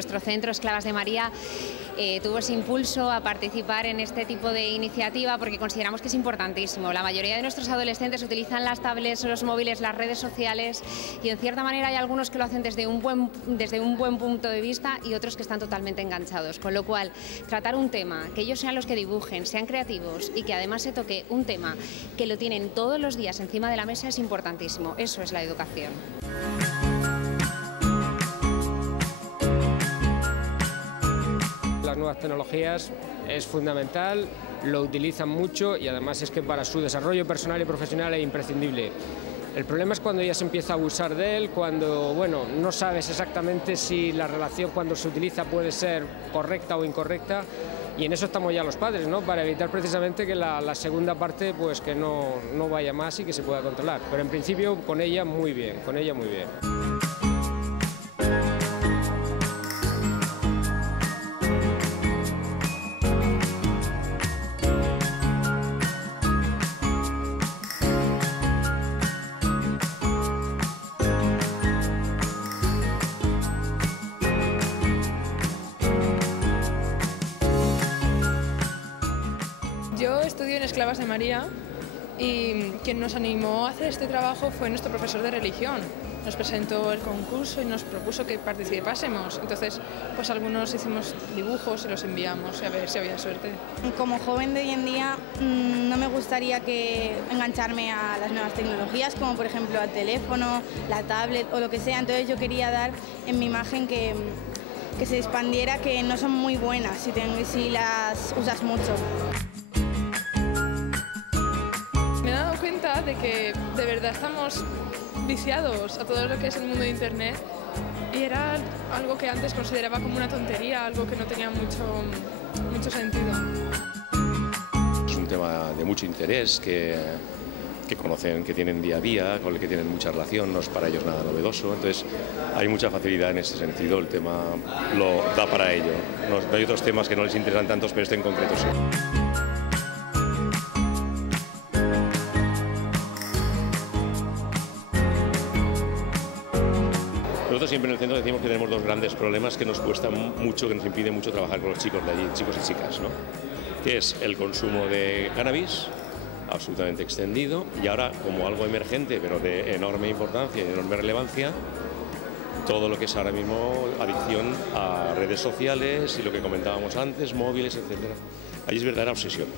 nuestro centro Esclavas de María tuvo ese impulso a participar en este tipo de iniciativa porque consideramos que es importantísimo. La mayoría de nuestros adolescentes utilizan las tablets, los móviles, las redes sociales y en cierta manera hay algunos que lo hacen desde un buen punto de vista y otros que están totalmente enganchados. Con lo cual, tratar un tema, que ellos sean los que dibujen, sean creativos y que además se toque un tema que lo tienen todos los días encima de la mesa es importantísimo. Eso es la educación. Las nuevas tecnologías es fundamental, lo utilizan mucho y además es que para su desarrollo personal y profesional es imprescindible. El problema es cuando ya se empieza a abusar de él, cuando no sabes exactamente si la relación cuando se utiliza puede ser correcta o incorrecta y en eso estamos ya los padres, ¿no? Para evitar precisamente que la segunda parte pues que no vaya más y que se pueda controlar. Pero en principio con ella muy bien, con ella muy bien. Yo estudio en Esclavas de María y quien nos animó a hacer este trabajo fue nuestro profesor de religión. Nos presentó el concurso y nos propuso que participásemos. Entonces, pues algunos hicimos dibujos y los enviamos a ver si había suerte. Como joven de hoy en día, no me gustaría engancharme a las nuevas tecnologías, como por ejemplo al teléfono, la tablet o lo que sea. Entonces yo quería dar en mi imagen que se expandiera, que no son muy buenas si las usas mucho. Me he dado cuenta de que de verdad estamos viciados a todo lo que es el mundo de Internet y era algo que antes consideraba como una tontería, algo que no tenía mucho sentido. Es un tema de mucho interés que conocen, que tienen día a día, con el que tienen mucha relación, no es para ellos nada novedoso, entonces hay mucha facilidad en ese sentido, el tema lo da para ello. No hay otros temas que no les interesan tantos, pero este en concreto sí. Nosotros siempre en el centro decimos que tenemos dos grandes problemas que nos cuesta mucho, que nos impide mucho trabajar con los chicos de allí, chicos y chicas, ¿no? Que es el consumo de cannabis, absolutamente extendido, y ahora como algo emergente, pero de enorme importancia y de enorme relevancia, todo lo que es ahora mismo adicción a redes sociales y lo que comentábamos antes, móviles, etc. Allí es verdadera obsesión.